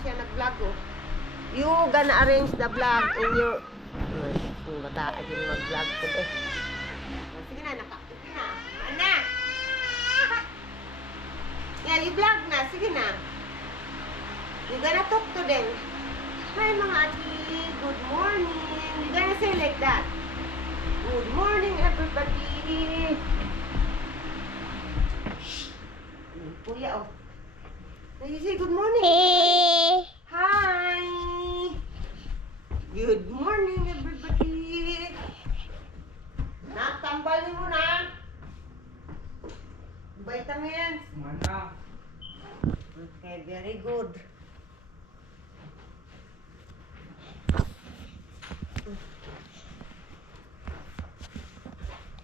siya nag-vlog oh. You gonna arrange the vlog in your... Kung bata yung mag-vlog ko eh. Sige na, nakakit na. Ana! Yeah, you vlog na. Sige na. You gonna talk to them. Hi mga ati, good morning. You gonna say like that. Good morning everybody. Kuya oh. Now you say good morning. Hey. Hi. Good morning everybody. Natambalin mo na. Vitamins. Mana? Okay, very good.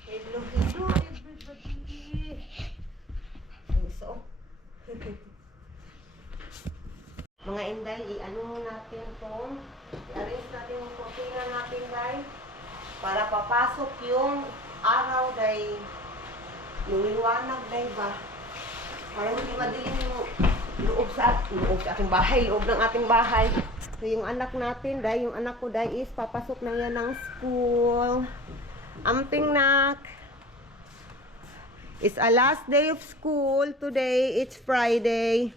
Hello, hello everybody. So, mga inday, i-ano natin itong, i-arrange natin yung cortina natin, day, para papasok yung araw, day, yung liwanag, day ba? Para hindi madilim yung loob sa ating bahay, loob ng ating bahay. So, yung anak natin, day, yung anak ko, day, is papasok na yan ng school. Amping nak. It's a last day of school. Today, it's Friday.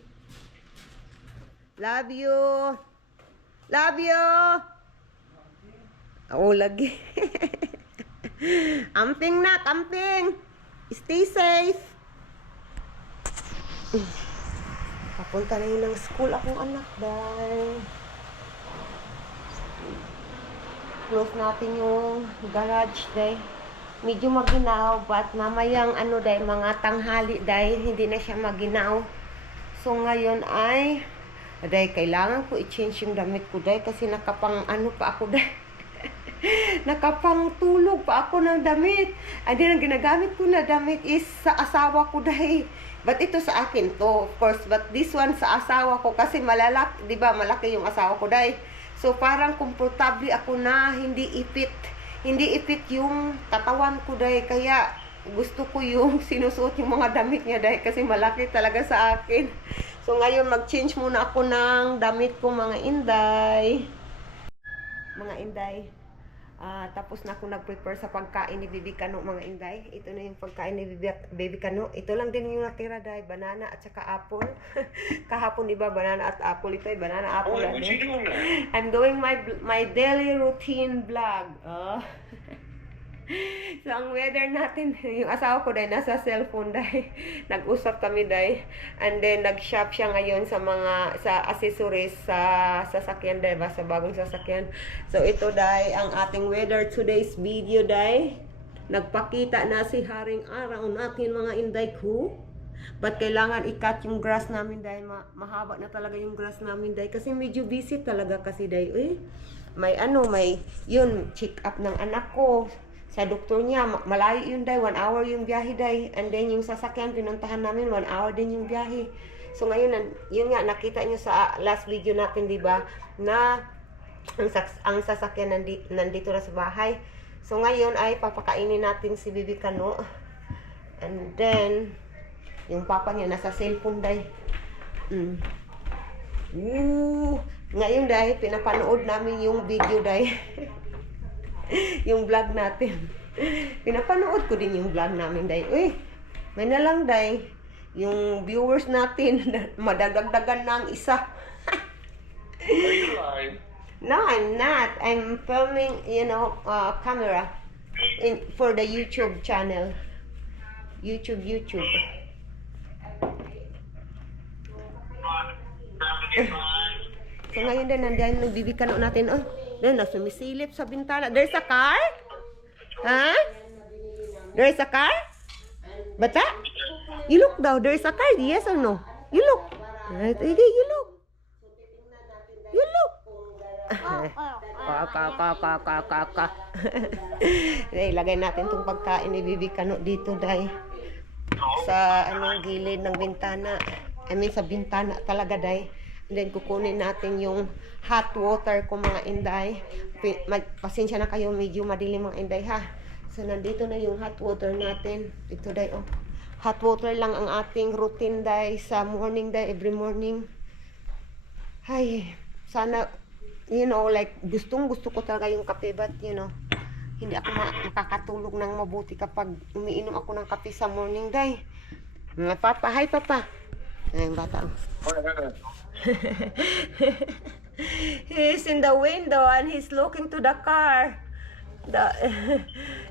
Love you. Love you. Oh, lagi. Amping nak, amping. Stay safe. Papunta na yun ng school akong anak, dahil close natin yung garage, dahil medyo maginaw, but mamayang ano, dahil mga tanghali, dahil hindi na siya maginaw. So ngayon ay dahil kailangan ko i-change yung damit ko, dahil kasi nakapang ano pa ako, dahil nakapang tulog pa ako ng damit. Ay, din ang ginagamit ko na damit is sa asawa ko, dahil but ito sa akin to, of course, but this one sa asawa ko kasi malalaki, di ba, malaki yung asawa ko, dahil so parang komportable ako na hindi ipit yung katawan ko, dahil kaya gusto ko yung sinusuot yung mga damit niya, dahil kasi malaki talaga sa akin. So ngayon mag-change muna ako ng damit ko, mga inday. Tapos na ako nag-prepare sa pagkain ni Baby Kano, mga inday. Ito na yung pagkain ni Baby Kano. Ito lang din yung natira, dahil banana at saka apple. Kahapon, diba, banana at apple. Ito ay banana apple. Oh, what you doing there? I'm doing my daily routine vlog. So ang weather natin, yung asawa ko dahil nasa cellphone, dahil nag-usap kami, dahil and then nag-shop siya ngayon sa accessories sa sasakyan, dahil ba, sa bagong sasakyan. So ito, dahil ang ating weather today's video, dahil nagpakita na si haring araw natin, mga inday ko. But kailangan i-cut yung grass namin, dahil mahaba na talaga yung grass namin, dahil kasi medyo busy talaga kasi, dahil may yun, check up ng anak ko sa doktor niya, malayo yun, dahil 1 hour yung biyahe, dahil and then yung sasakyan pinuntahan namin 1 hour din yung biyahe. So ngayon, yun nga, nakita nyo sa last video natin, diba, na ang sasakyan nandito na sa bahay. So ngayon ay papakainin natin si Baby Kano, and then yung papa niya nasa cellphone, dahil ngayon, dahil pinapanood namin yung video, dahil yung vlog natin. Pinapanood ko din yung vlog namin, dahil may na lang, dahil yung viewers natin madagdagan ng isa. Are you live? No, I'm not. I'm filming, camera for the YouTube channel. YouTube. So ngayon din, nandiyan yung Baby Kano natin. Oh, then nasumisilip sa bintana. There's a car? Ha? There's a car? Bata? You look daw. There's a car. Yes or no? You look. Right? Okay, you look. You look. Ilagay natin itong pagkain ni Baby Kano dito, dahil sa gilid ng bintana. I mean sa bintana talaga, dahil. And then kukunin natin yung hot water ko, mga inday. Pasensya na kayo, medyo madilim, mga inday, ha. So nandito na yung hot water natin. Ito, day, oh. Hot water lang ang ating routine, day, sa morning, day, every morning. Ay, sana, like, gusto ko talaga yung kape, but, hindi ako makakatulog ng mabuti kapag umiinom ako ng kape sa morning, day. Papa, hi, Papa. Ay, bata. He's in the window and he's looking to the car. The,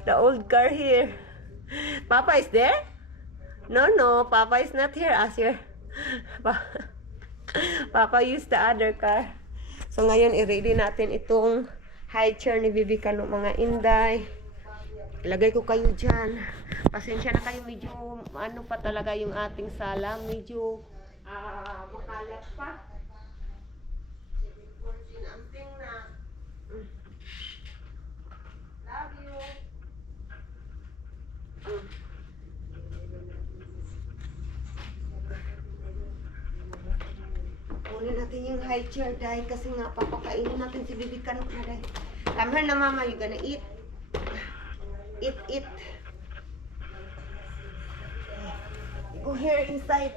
the old car here. Papa is there? No, Papa is not here, Asir. Papa used the other car. So ngayon, i-ready natin itong high chair ni Bibi Kano, mga inday. Ilagay ko kayo dyan. Pasensya na kayo, medyo ano pa talaga yung ating sala. Medyo makalat pa. Sinamping na. Love you. Kunin natin yung high chair dahil kasi nga papakainin natin si Bibi Kano na dahil. Come here na, Mama, you gonna eat. Eat. Go here inside.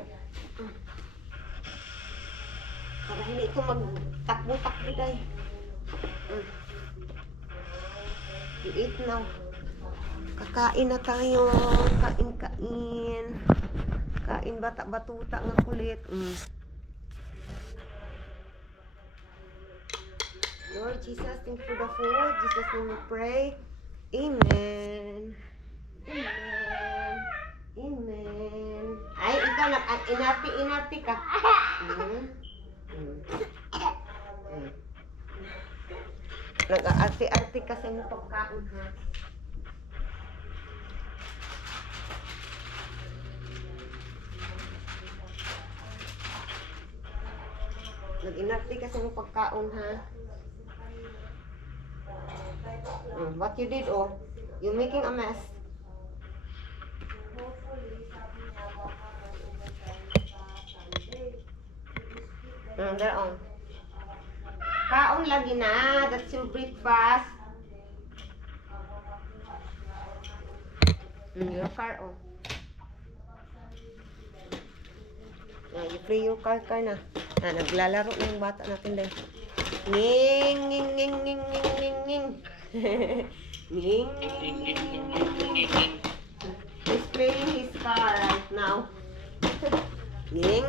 Para hindi ito magtakbo-takbo dahil. You eat now. Kakain na tayo. Kain. Kain bata-batuta nga kulit. Lord Jesus, thank you for the food. Jesus, name we pray. Amen. Ay, ikaw inati ka. Nag-aarti-arti ka sa iyong pagkain, ha? Nag-inarti ka sa iyong pagkain, ha? What you did, you're making a mess. There on. Kaon lagi na. That's your breakfast. Your car, you play your car na. Naglalaro na yung bata natin dahil. Nging. He's playing his car right now. Nging.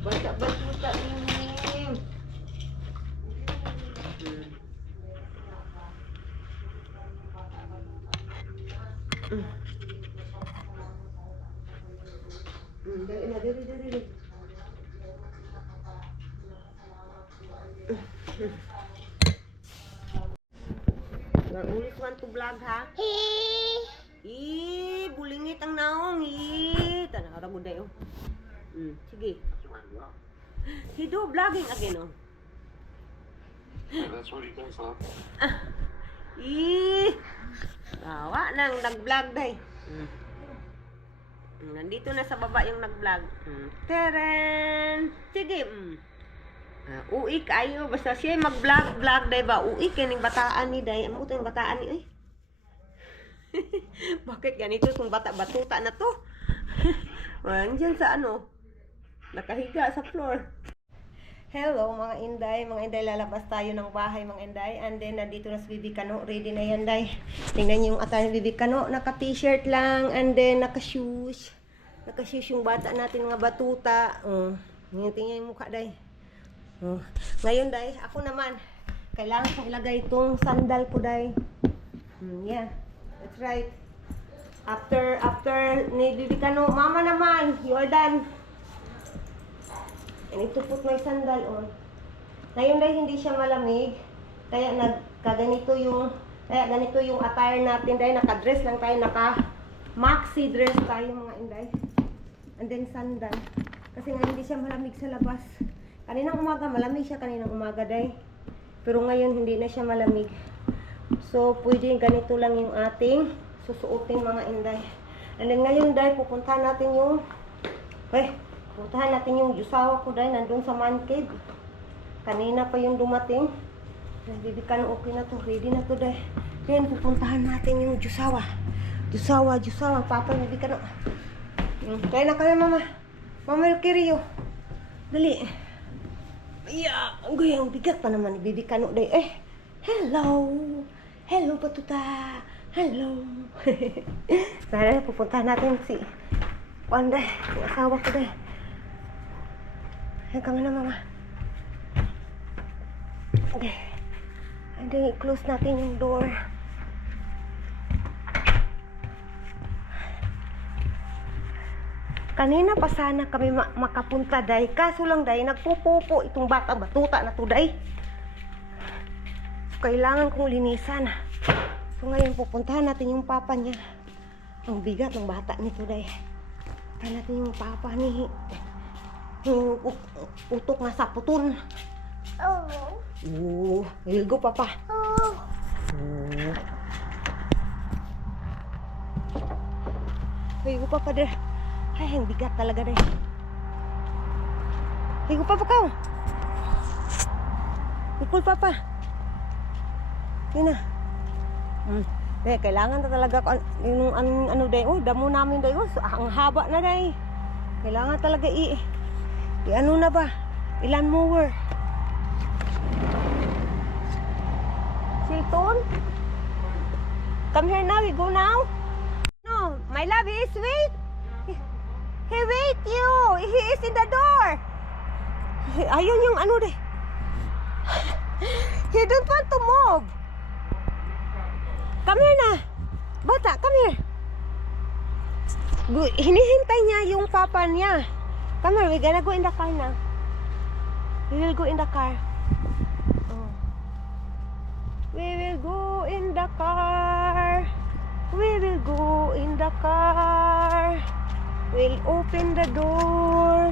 Bata-bata nging. Dali. Ulit man to vlog, ha? Bulingit ang naong. Tanaw mo dayo. Sige. He do vlogging again, That's what he does, huh? Tawa nang nag-vlog day. Nandito na sa baba yung nag-vlog. Teren! Sige. Uwi kayo. Basta siya mag-vlog day ba? Uwi kaning bataan ni day. Ano ito yung bataan ni? Bakit ganito itong bata-batuta na to? Diyan sa nakahiga sa floor. Hello mga inday, lalabas tayo ng bahay mga inday. And then nandito na si Bibi Kano, ready na yan day. Tingnan niyo yung attire ni Bibi Kano, naka-t-shirt lang and then naka-shoes. Naka-shoes yung bata natin mga batuta. Tingnan yung mukha day. Ngayon day, ako naman kailangan kong ilagay itong sandal ko day. Yeah, that's right. After ni Bibi Kano, Mama naman, you are done. I need to put my sandal on. Ngayon dahil hindi siya malamig, kaya ganito yung attire natin dahil naka-dress lang tayo, naka-maxi dress tayo mga inday. And then sandal. Kasi ngayon hindi siya malamig sa labas. Kaninang umaga malamig siya kaninang umaga dahil. Pero ngayon hindi na siya malamig. So pwede ganito lang yung ating susuotin mga inday. And then ngayon dahil pupuntahan natin yung puntahan natin yung jusawa ko dahil nandun sa man cave. Kanina pa yung dumating. Bibi Kano, okay na to. Ready na to dahil. Ngayon pupuntahan natin yung jusawa. Jusawa. Papa, Bibi Kano. Kaya na kami, mama. Mama Mercurio. Dali. Yeah, ang bigat pa naman ni Bibi Kano day. Hello. Hello, Patuta. Hello. Sana pupuntahan natin si Wanda, yung asawa ko day. Ayan kami na, mama. Okay. And then, i-close natin yung door. Kanina pa sana kami makapunta, day. Kaso lang, day, nagpupupo itong batang batuta na to, day. So, kailangan kong linisan. So, ngayon, pupuntahan natin yung papa niya. Ang bigat ng bata nito, day. Pupuntahan natin yung papa ni... Yung utok na saputon. We'll go, papa. We'll go, papa, there. Ay, ang bigat talaga rin. Higo pa ka. Ikul pa pa. Yun na. Kailangan na talaga yung ano day. Damo namin day. Ang haba na day. Kailangan talaga ano na ba? Ilan mower? Silton? Come here now. We go now. No, my love is wait. He wait you! He is in the door! Ayun yung ano de. He don't want to move. Come here na. Bata, come here. Hinihintay niya yung papa niya. Come here, we're gonna go in the car now. We will go in the car. We will go in the car. We will go in the car. We'll open the door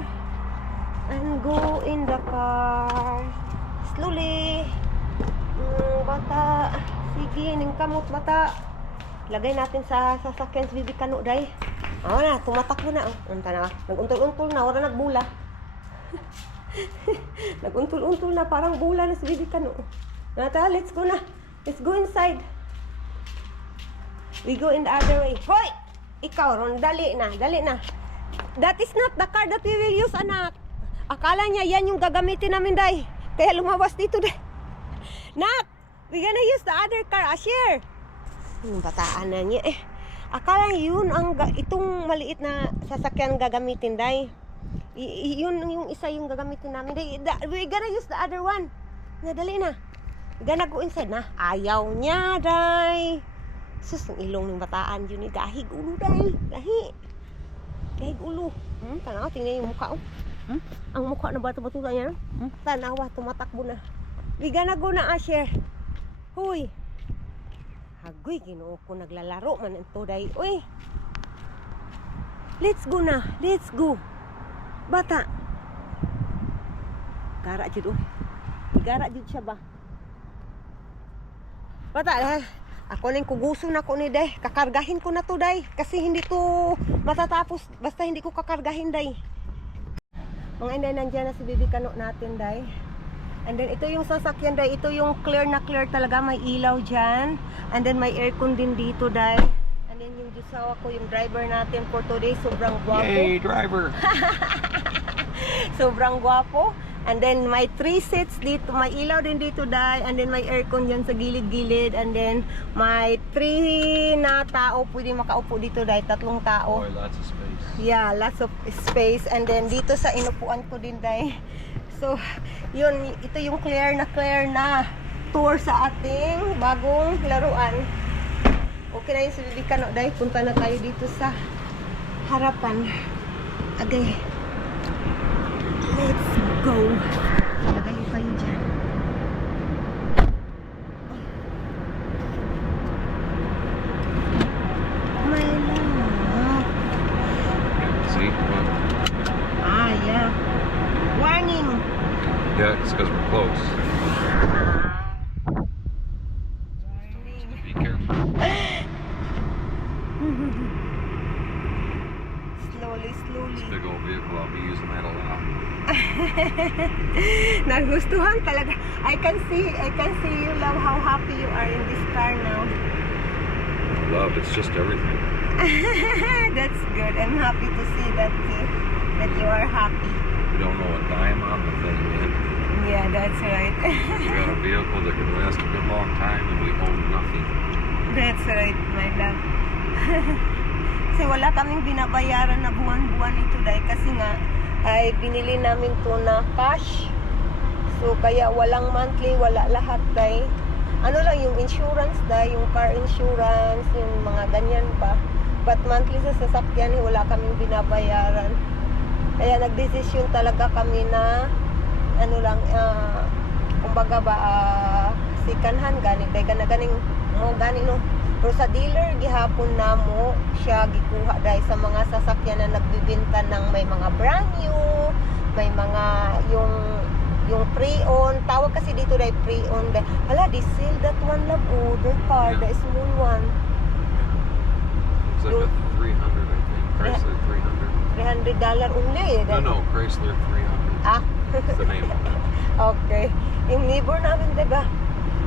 and go in the car. Slowly. Bata. Sige, ning kamot bata. Lagay natin sa sasakyan si Bibi Kano, day. Na, tumatakbo na. Unta na. Nag-untol-untol na. Wala nagbula. Nag-untol-untol na. Parang bula na si Bibi Kano. Nata, let's go na. Let's go inside. We go in the other way. Hoy! Ikaw, Ron, dali na. That is not the car that we will use, anak. Akala niya yan yung gagamitin namin, day. Kaya lumabas dito, day. Nak, we gonna use the other car, Asher. Yung bataan na niya, Akala niya yun, itong maliit na sasakyan gagamitin, day. Yun yung isa yung gagamitin namin, day. We gonna use the other one. Dali na. We gonna go inside na. Ayaw niya, day. Sus, ang ilong ng bataan yun eh. Dahig ulo, day. Dahig ulo. Tanawa, tingnan yung mukha. Ang mukha na bata-batuta niya. Tanawa, tumatakbo na. We gonna go na, Asher. Huy. Hagoy, ginoo ko naglalaro man ito, day. Uy. Let's go na. Let's go. Bata. Gara jud, Gara jud siya ba? Bata, ako nang kuguso na ko ni day. Kakargahin ko na to, day. Kasi hindi to matatapos basta hindi ko kakargahin, day. Mga inday, nandiyan na si Bibi Kano natin, day. And then ito yung sasakyan, day. Ito yung clear na clear talaga. May ilaw dyan. And then may aircon din dito, day. And then yung jusawa ko, yung driver natin for today, sobrang gwapo. Yay, driver! Sobrang gwapo. And then may 3 seats dito, may ilaw din dito, day. And then may aircon dyan sa gilid-gilid. And then may 3 na tao pwede makaupo dito, day. 3 tao. Boy, lots of space. Yeah, lots of space. And then dito sa inupuan ko din, day. So, yun, ito yung clear na tour sa ating bagong laruan. Okay na yun si Bibi Kano, day. Punta na tayo dito sa harapan. Agay. Let's go. Lagay ko kayo dyan. My love. See? Come on. Yeah. Warning. Yeah, it's because we're close. Warning. Be careful. Slowly. This big old vehicle, I'll be using that a lot. Nagustuhan talaga. I can see you, love, how happy you are in this car now. Love, it's just everything. That's good. good. I'm happy to see that too. That you are happy. We don't know a dime on the thing yet. Yeah, that's right. We got a vehicle that can last a good long time and we own nothing. That's right, my love. Kasi wala kaming binabayaran na buwan-buwan ito dahil kasi nga ay binili namin to na cash. So kaya walang monthly, wala lahat dahil ano lang yung insurance dahil yung car insurance, yung mga ganyan pa. But monthly sa sasakyan, wala kaming binabayaran. Kaya nagdesisyon talaga kami na ano lang, kumbaga ba, sikanhan ganit dahil ganing mo gani no. Pero sa dealer gihapon na mo siya gikuha dahil sa mga sasakyan na nagbibenta ng may mga brand new, may mga yung pre-owned, tawag kasi dito dahil pre-owned. Hala, they sell that one love, oh, their car, Yeah. the small one. It's like a 300, I think. Chrysler 300. $300 only. No, Chrysler 300. Ah, That's the name of it. okay. Yung neighbor namin, diba?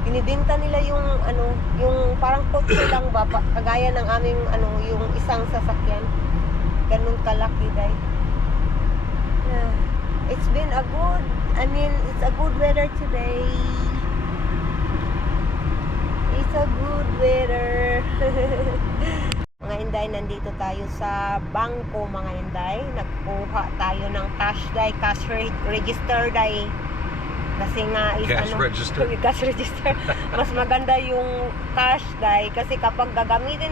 Binibenta nila yung ano, yung parang kotse lang ba, kagaya ng aming ano, yung isang sasakyan. Ganun kalaki dahil. Yeah. It's been a good, it's a good weather today. It's a good weather. Mga Inday, nandito tayo sa bangko, mga Inday. Nagkuha tayo ng cash dahil, cash register dahil. Kasi nga is Cash register. Cash register. Mas maganda yung cash dahil kasi kapag gagamitin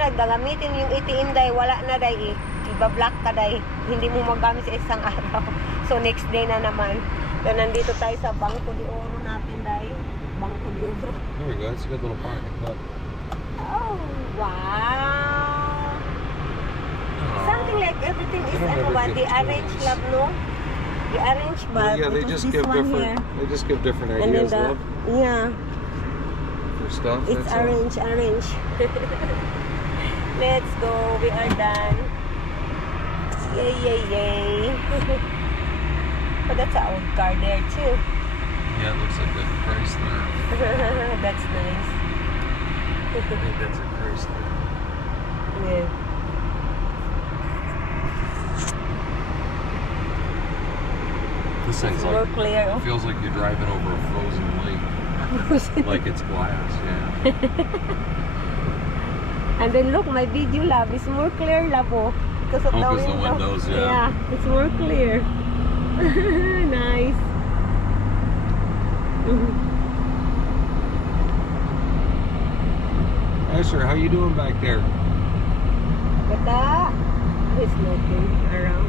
yung ATM dahil wala na dahil iba-block ka dahil hindi mo magamit sa isang araw. So next day na naman. So nandito tayo sa Bangko de Oro natin dahil. Bangko de Oro. There we go. It's a good little parking lot. Oh, wow. Something like everything is They don't ano ever ba? give They us arrange toys. love, no? They arrange ba? Well, yeah, they It was just this give one different. here. They just give different And then ideas, the, love, yeah, for stuff. it's that's all. arrange. Let's go. We are done. Yay, yay, yay. But that's an old car there too. Yeah, it looks like a Chrysler. That's nice. I think that's a Chrysler. Yeah. This thing's It's more like, clear. it feels like you're driving over a frozen lake. Like it's glass, yeah. And then look, my video lab is more clear, labo. Because of Oh, the 'cause the window. windows, yeah. Yeah, it's more clear. Nice. Asher, how you doing back there? Bata, he's looking around.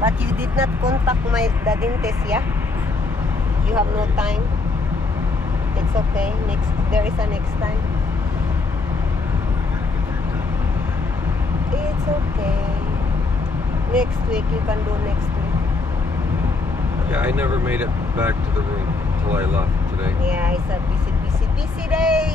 But you did not contact the dentist, yeah? You have no time. It's okay. There is a next time. It's okay. Next week, you can do next week. Yeah, I never made it back to the room till I left today. Yeah, it's a busy day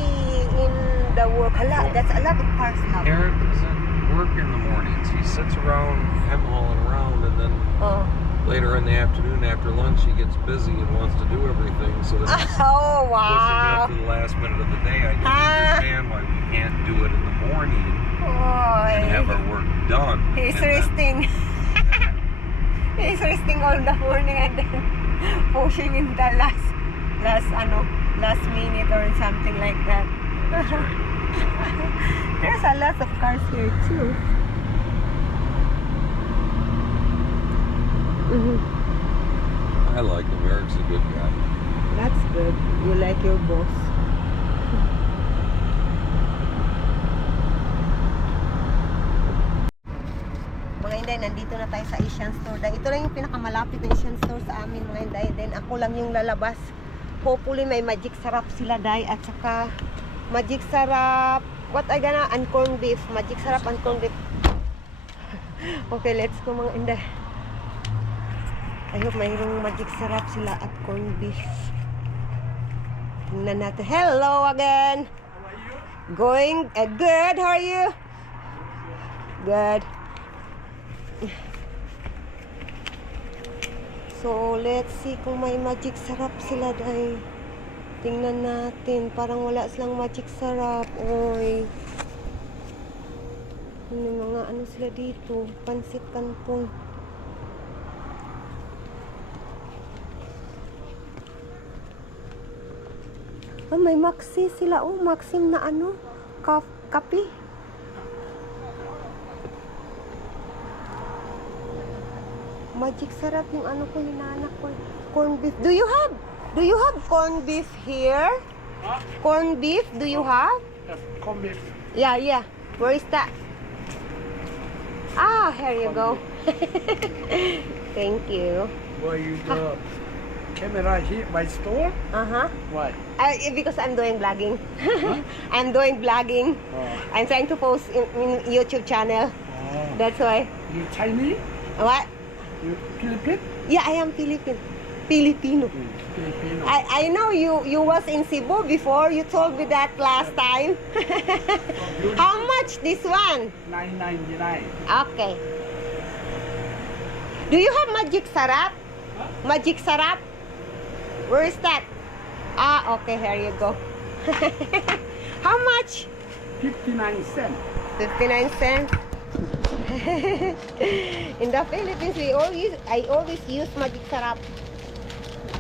in the work. Hala, that's a lot of cars now. Eric doesn't work in the mornings. He sits around hem-hauling around, and then Oh. later in the afternoon after lunch he gets busy and wants to do everything. So then he's Oh, pushing me wow. up to the last minute of the day. I don't Ah. understand why we can't do it in the morning and have Oh, our work done. he's and then- resting. He's resting all the morning and then pushing in the last minute or something like that. That's right. There's a lot of cars here too. I like him. Eric's a good guy. That's good. You like your boss. Mga Inday, nandito na tayo sa Asian store. Dahil ito lang yung pinakamalapit na Asian store sa amin, mga Inday. Then ako lang yung lalabas. Hopefully may magic sarap sila, Day. At saka magic sarap. What I gonna? And corned beef. Magic sarap and corned beef. Okay, let's go, mga Inday. I hope mayroong magic sarap sila at corned beef. Tingnan natin. Hello again. How are you? Going good. How are you? Good. So, let's see kung may magic sarap sila dahil tingnan natin. Parang wala silang magic sarap. Oy. Yung mga ano sila dito, pansit canton. Ah, may Maxi sila. Oh, Maxim na ano, kape. Magic sarap yung ano ko, hinahanap ko. Corn beef. Do you have corn beef here? Huh? Corn beef, do you have? Corn beef. Yeah. Where is that? Ah, here you go. Thank you. Why you the camera here my store? Uh-huh. Why? Because I'm doing vlogging. I'm doing vlogging. Oh. I'm trying to post in YouTube channel. Oh. That's why. You Chinese? What? You Philippine? Yeah, I am Filipino. Filipino. I know you was in Cebu before. You told me that last time. How much this one? $9.99. Okay. Do you have magic sarap? Huh? Magic sarap? Where is that? Ah, okay, here you go. How much? 59 cents. 59 cents. In the Philippines, I always use magic sarap.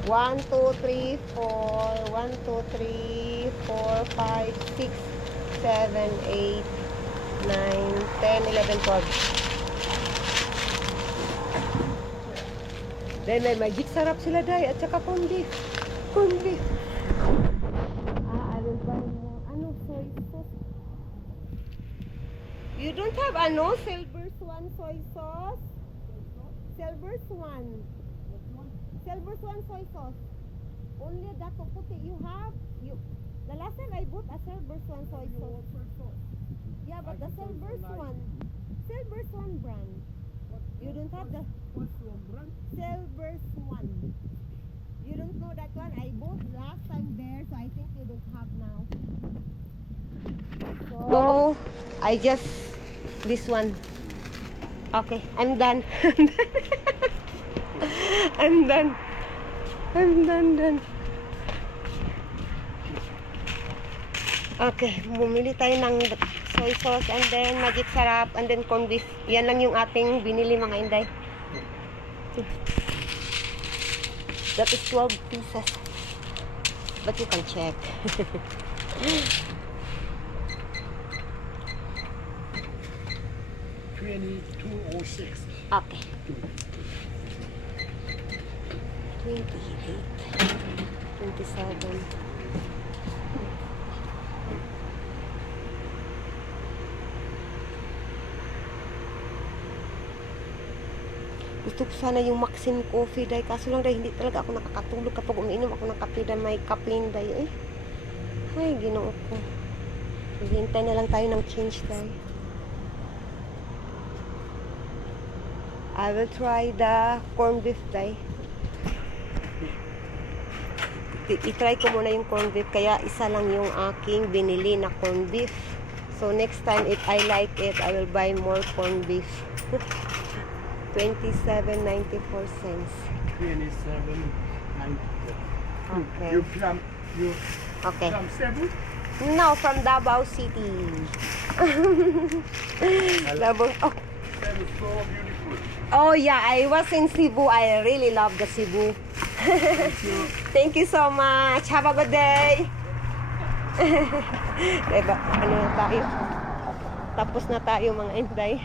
1, 2, 3, 4. 1, 2, 3, 4, 5, 6, 7, 8, 9, 10, 11, 12. Then may magic sarap sila day at saka corn beef. Corn beef. I will buy more. Ano, soy sauce? You don't have ano, Silver Swan soy sauce? Silver Swan. Silver Swan soy sauce. Only that puti you have. The last time I bought a Silver Swan soy sauce. Yeah, but the Silver Swan brand. You don't have the What's your brand? Silver Swan. You don't know that one? I bought last time there, so I think you don't have now. So, I just this one. Okay, I'm done. I'm done. Okay, bumili tayo ng soy sauce and then magic sarap and then corn beef. Yan lang yung ating binili mga inday. That is 12 pieces. But you can check. $22.06. Okay. 28, 27. Gusto ko sana yung Maxim coffee dahil kaso lang dahil hindi talaga ako nakakatulog kapag umiinom ako ng kape dahil may caffeine dahil ay ginoo ko. Hintay na lang tayo ng change dahil. I will try the corn beef dahil. I-try ko muna yung corn beef kaya isa lang yung aking binili na corn beef. So next time if I like it, I will buy more corn beef. 27.94 cents. 27.94. Okay. You from Okay. Cebu? No, from Davao City. Davao. Oh. Cebu is so beautiful. Oh yeah, I was in Cebu. I really love the Cebu. Thank you so much. Have a good day. Diba, ano na tayo? Tapos na tayo mga inday.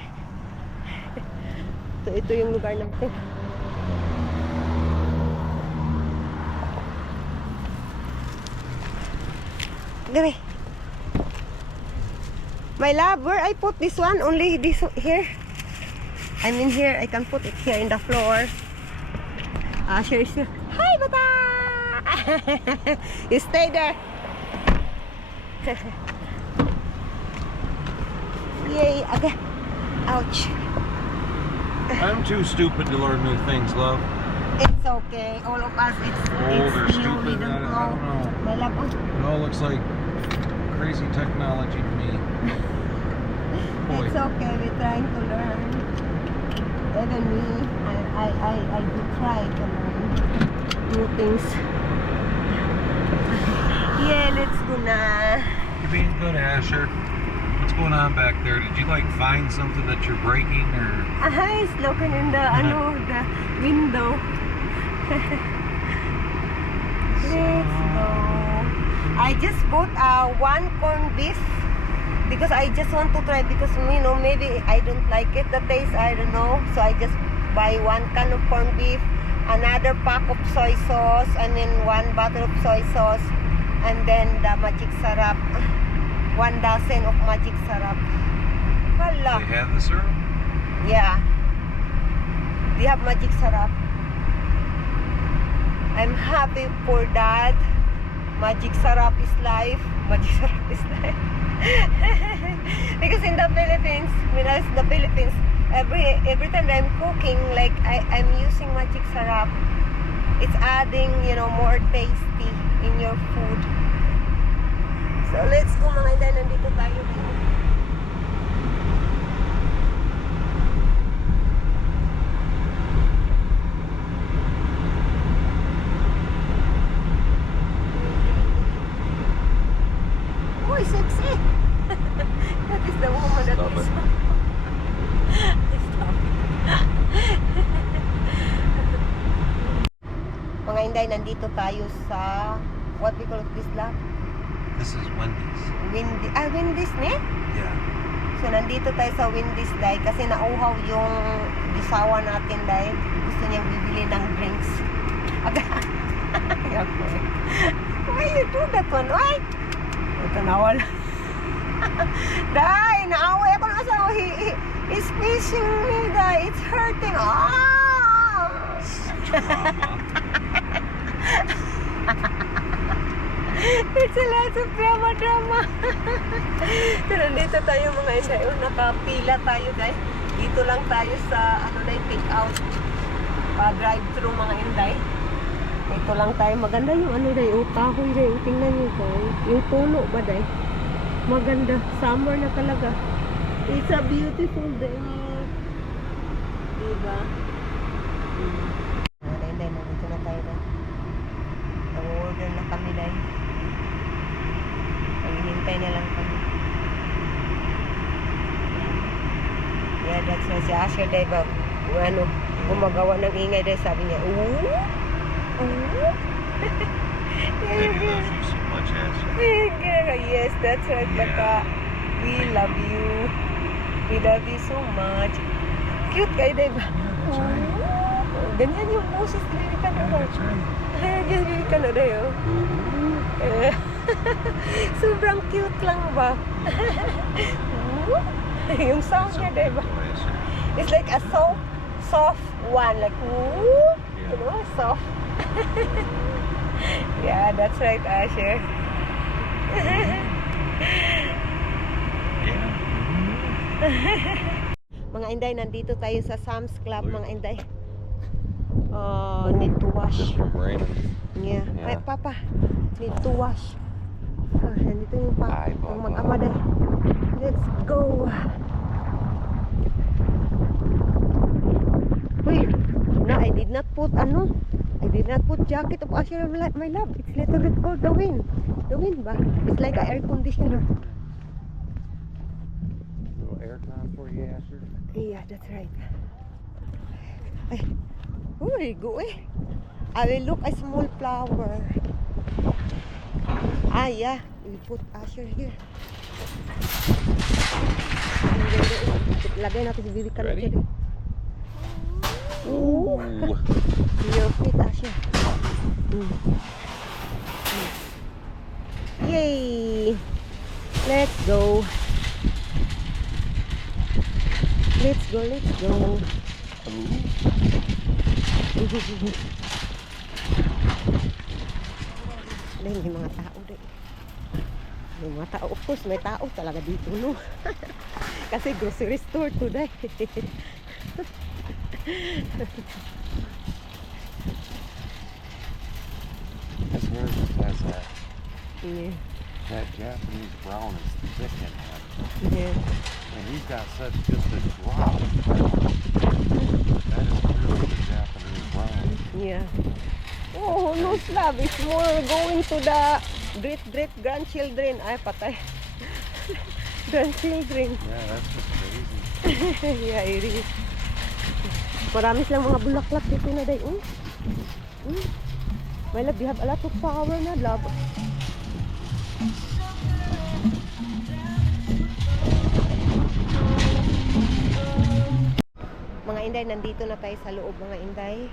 Ito yung lugar natin. Gare. My love, where I put this one? Only this here. I mean here, I can put it here in the floor. Sure. Hi, bata! You stay there. Yay, okay. Ouch. I'm too stupid to learn new things, love. It's okay. All of us, it's Old or new. We stupid, don't I don't know. know. My love, oh. It all looks like crazy technology to me. Boy. It's okay. We're trying to learn. Even me, I do try to learn new things. Yeah, let's go na. You're being good, Asher. What's going on back there? Did you like find something that you're breaking or? He's looking in the the window. Let's go. I just bought one corned beef because I just want to try, because maybe I don't like it, the taste, I don't know. So I just buy one can of corned beef, another pack of soy sauce, and then one bottle of soy sauce, and then the magic syrup, 1 dozen of magic syrup. Hala. They have the syrup? Yeah. They have magic syrup. I'm happy for that. Magic syrup is life. Magic syrup is life. Because in the Philippines, when I was in the Philippines, every time I'm cooking, like I'm using magic syrup. It's adding, more tasty in your food. So let's go mga inday, nandito tayo. Uy, sexy! That is the woman that Stop is... it. Stop it. Mga inday, nandito tayo sa what we call this lab? This is Wendy's. Wendy's ne? Yeah. So nandito tayo sa Wendy's day kasi nauhaw yung disawa natin day. Gusto niyang bibili ng drinks. Why you do that one? Why? Ito nawala. Day, naaway ako ng asawa. He's squeezing me, day. It's hurting. Drama. It's a lot of drama. So, nandito tayo mga inday. Nakapila tayo, day. Dito lang tayo sa, pick out. Drive-thru mga inday. Ito lang tayo. Maganda yung day. Kahoy, day. Tingnan nyo, day. Yung puno ba, day? Maganda. Summer na talaga. It's a beautiful day. Diba? Mga inday, nandito na tayo, day. Nag-order na kami, day. Hintay na lang kami. Yeah, that's why si Asher day ba? Gumagawa ng ingay day, sabi niya, ooh. Baby loves you so much, Ashley. Yes, that's right, Baka. We love you. We love you so much. Cute kayo day ba? That's right. Ganyan yung boses. Ganyan ka na ba? That's right. Ganyan ka na day, oh. Sobrang cute lang ba? Yung sound niya, diba? It's like a soft one, like woo, soft. Yeah, that's right, Asher. Mga inday, nandito tayo sa Sam's Club, mga inday. Need to wash. From Raymond. Yeah. Yeah. Ay, Papa, need to wash. Nandito yung Ay, Papa. yung mag-ama day. Let's go. Wait, no, I did not put jacket of Asher, my love. It's little bit cold, the wind ba? It's like an air conditioner. Little aircon for you, Asher. Yeah, that's right. Ay, uy, go eh. I will look a small flower. Yeah, we put Asher here. Lagay natin si Bibi ka Ready? dyan. Ooh. Your feet, Asher. Yay! Let's go. Let's go. Dahil may mga tao din. May mga tao, of course, may tao talaga dito, no? Kasi grocery store today. This hair just has that Yeah. Japanese brown is thick in him. Yeah. And he's got such just a drop. That is really the Japanese brown. Yeah. Oh, no slab. It's more going to the great grandchildren. Ay, patay. than children. Yeah, that's just crazy. Yeah, it is. Marami silang mga bulaklak dito na day. My love, you have a lot of power na, love. Mga inday, nandito na tayo sa loob, mga inday.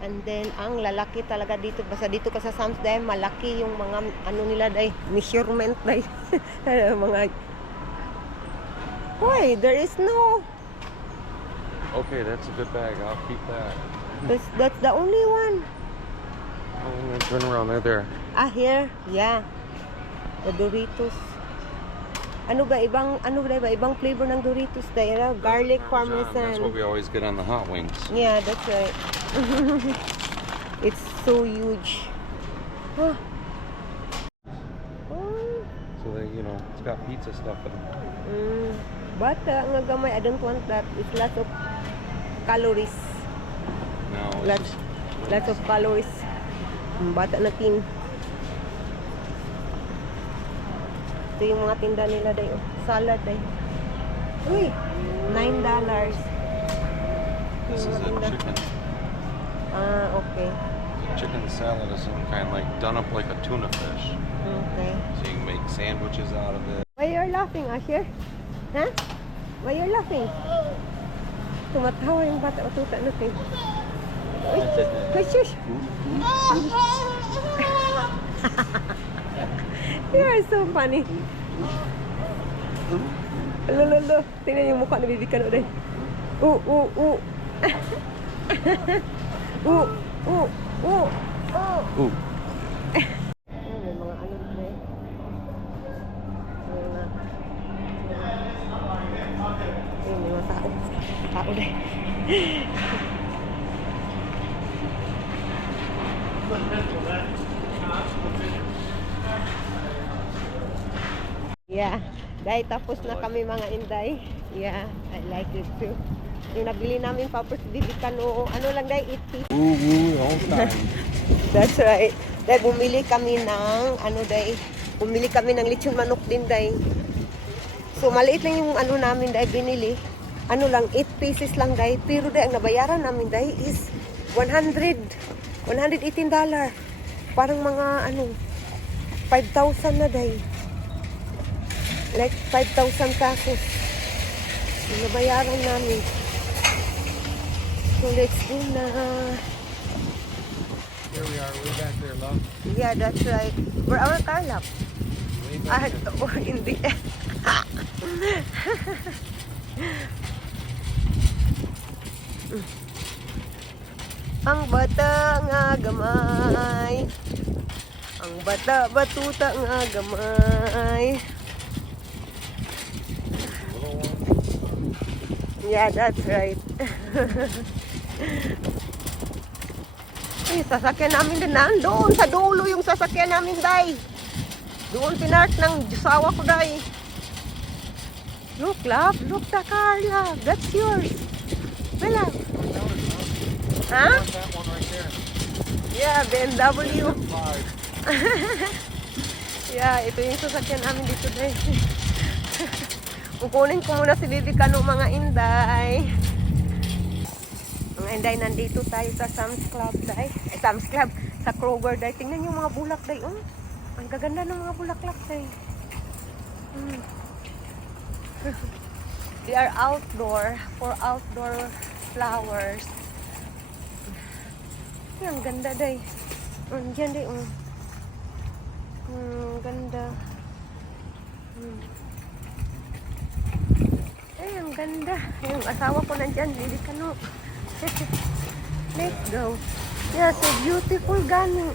And then, ang lalaki talaga dito, basta dito ka sa Sam's dahil malaki yung mga, ano nila day, measurement day. Mga, why, there is no, Okay, that's a good bag. I'll keep that. that's the only one. Oh, I'm gonna turn around. They're there. Ah, here, yeah. The Doritos. Ano ba, ibang flavor ng Doritos day, garlic, Parmesan. That's parmesan. what we always get on the hot wings. Yeah, that's right. It's so huge. Huh. Oh. So they, it's got pizza stuff in it. Bata nga gamay, I don't want that. It's lots of calories. No, it's Lots of calories. Bata na tin. Ito yung mga tinda nila day. Salad day. Uy, $9. this is a chicken. Ah, okay. Chicken salad of some kind, like done up like a tuna fish. Okay. So you can make sandwiches out of it. Why you're laughing, Asher? Huh? Why you're laughing? Tumatawa yung bata. Matuta natin. Ay, shush! You are so funny. Lolo, tingnan yung mukha na Bibi Kano day. Ooh. Ooh. Ooh. May mga ano na eh. May mga tao. Tao day. Yeah. Dahil tapos na kami mga inday. Yeah, I like it too. Yung nabili namin papers Bibi Kano, ano lang dahil 8 pieces. Ooh, the whole time. That's right. Dahil bumili kami ng, bumili kami ng lechon manok din dahil. So maliit lang yung ano namin dahil binili. Ano lang, 8 pieces lang dahil. Pero dahil ang nabayaran namin dahil is $118. Parang mga 5,000 na dahil. Like 5,000 pesos. Yung nabayaran namin. So let's go na. Here we are, way back there, love. Yeah, that's right. Where our car lap? Way back there. Oh, hindi. Ang bata nga gamay. Ang bata batuta nga gamay. Yeah, that's right. Eh, sasakyan namin din doon sa dulo yung sasakyan namin, day. Doon pinart ng sawa ko, day. Look, love. Look the car, love. That's yours. My love. Huh? That one right there. Yeah, BMW. Five. Yeah, ito yung sasakyan namin dito, day. Kukunin ko muna si Bibi Kano, mga inday. Mga inday, nandito tayo sa Sam's Club, day. Sam's Club, sa Kroger, day. Tingnan yung mga bulak, day. Ang gaganda ng mga bulaklak, day. They are outdoor, for outdoor flowers. Ay, ang ganda, day. Diyan, day. Ganda. Ay, ang ganda. Yung asawa ko nandyan, Bibi Kano. Let's go. Yeah, so beautiful gani.